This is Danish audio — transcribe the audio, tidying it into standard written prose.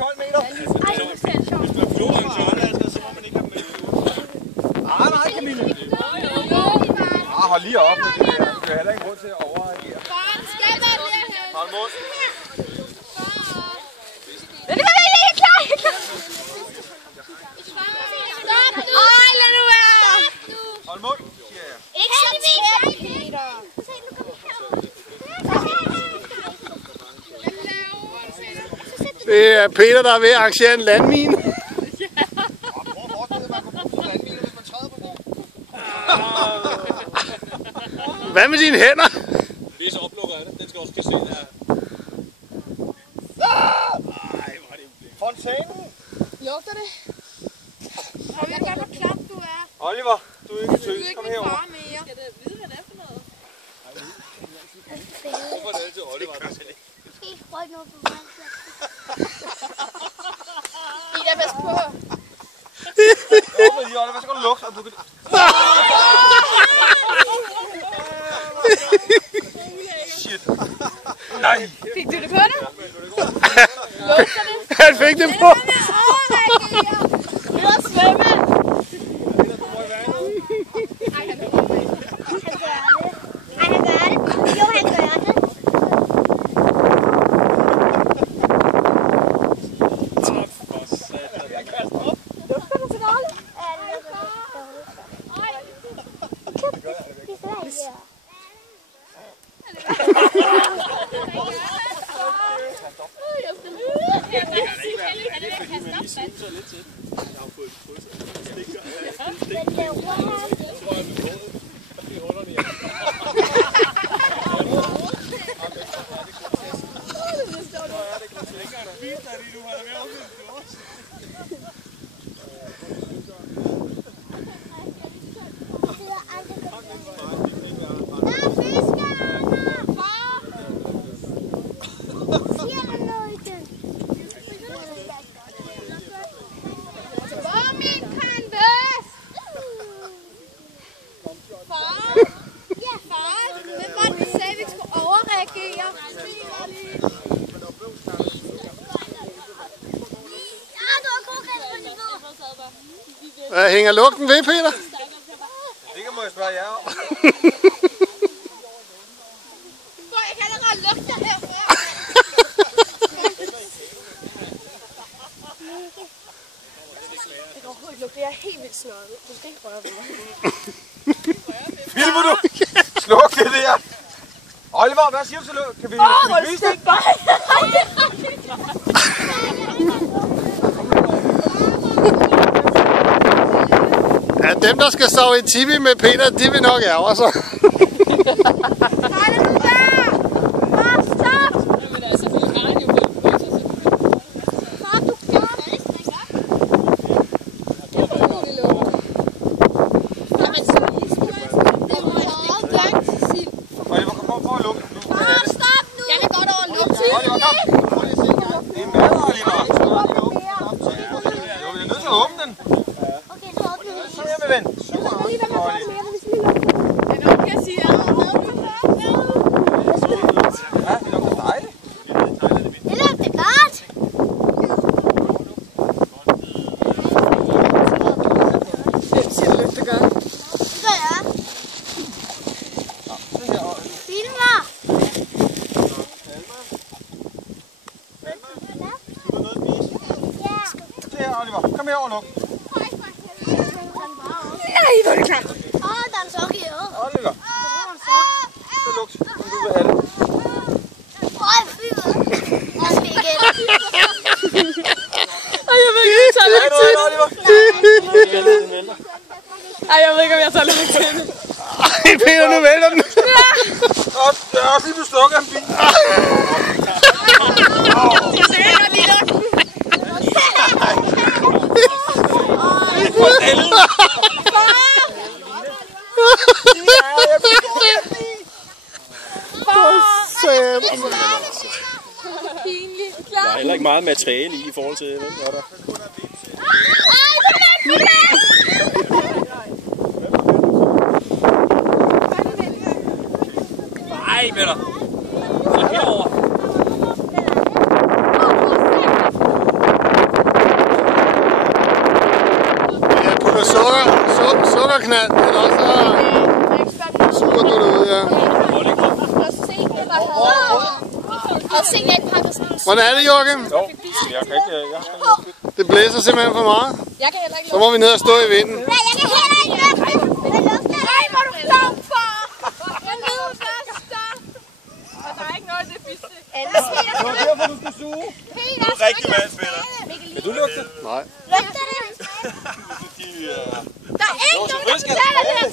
12 meter. Hvis du er flodarrangør, så må man ikke have med. Nej, Camille. Hold lige op. Du har heller ikke råd til at overreagere. Hold mund. Det var helt klar. Stop nu. Ej, lad nu være. Hold mund, siger jeg. Ikke så tæt, Peter. Det er Peter, der er ved at arrangere en landmine. Prøv at forestille dig, man kunne bruge landminer, hvis man træder på den. Hvad med dine hænder? Det er så oplukker af det. Den skal også kan se det her. Ej, hvor er det ublik. Fontænen. Lugter det? Jeg ved godt, hvor klap du er. Oliver, du er ikke tøs. Kom herover. Skal det vide, hvad det er for noget? Hvorfor er det altid Oliver? Helt rødt noget på mig. Ida, pas på. Åbne lige, Oliver, så kan du lugte, og du kan... Shit. Nej. Fik du det på dig? Han fik det på. Du har svømme. Han gør det. Jo, han gør det. Hvad hænger lugten ved, Peter? Det kan må jeg spørge jer om. Jeg kan allerede lugte det. Jeg kan overhovedet ikke lugte. Jeg er helt vildt snøret. Du skal ikke røre ved mig. Filmer du? Sluk det der. Oliver, hvad siger du til løb? Kan vi vise det? Ja, dem der skal sove i tipi med Peter, de vil nok ærge sig. Oliver, kom på at lukke. Stop nu! Jeg kan godt over lugte. Oliver, kom. Det er mad, Oliver. Jo, vi er nødt til at åbne den. Okay, så åbner vi. Så her, min ven. Super. Jeg kan sige, at Ja, det lugter dejligt. Det lugter godt. hvem siger, det lugter godt? Det gør jeg. Filmer. Se her, Oliver. Kom her og luk. Nej, hvor er det klart. Der er en sok i øret. Oliver. Så lugt, som du vil have det. Fy. Jeg skal igen. Ej, jeg ved ikke, om jeg tager lidt til det. Oliver. Ej, jeg ved ikke, om jeg tager lidt til det. Ej, Peter, nu vælter den. Og der er også lige blevet stukket af en bil. Jeg sagde, jeg godt lige lugten. For helvede. Pinligt. Der er heller ikke meget materiale i forhold til, hvem der er der. Ej, Peter. Så herover. knald, eller også suger du det ud, ja. Og se, at pakker sådan. Hvordan er det, Joachim? Jo, jeg kan ikke... Det blæser simpelthen for meget. Jeg kan heller ikke Så må vi ned og stå i vinden. Nej, jeg kan heller ikke løfte. Nej, hvor du klog for! Jeg lyder først. Og der er ikke noget, det fiske. Det var derfor, du skulle suge. Du er rigtig vand, Peter. Vil du lugte? Nej. Løfter det. Der er ikke nogen, der fortæller det her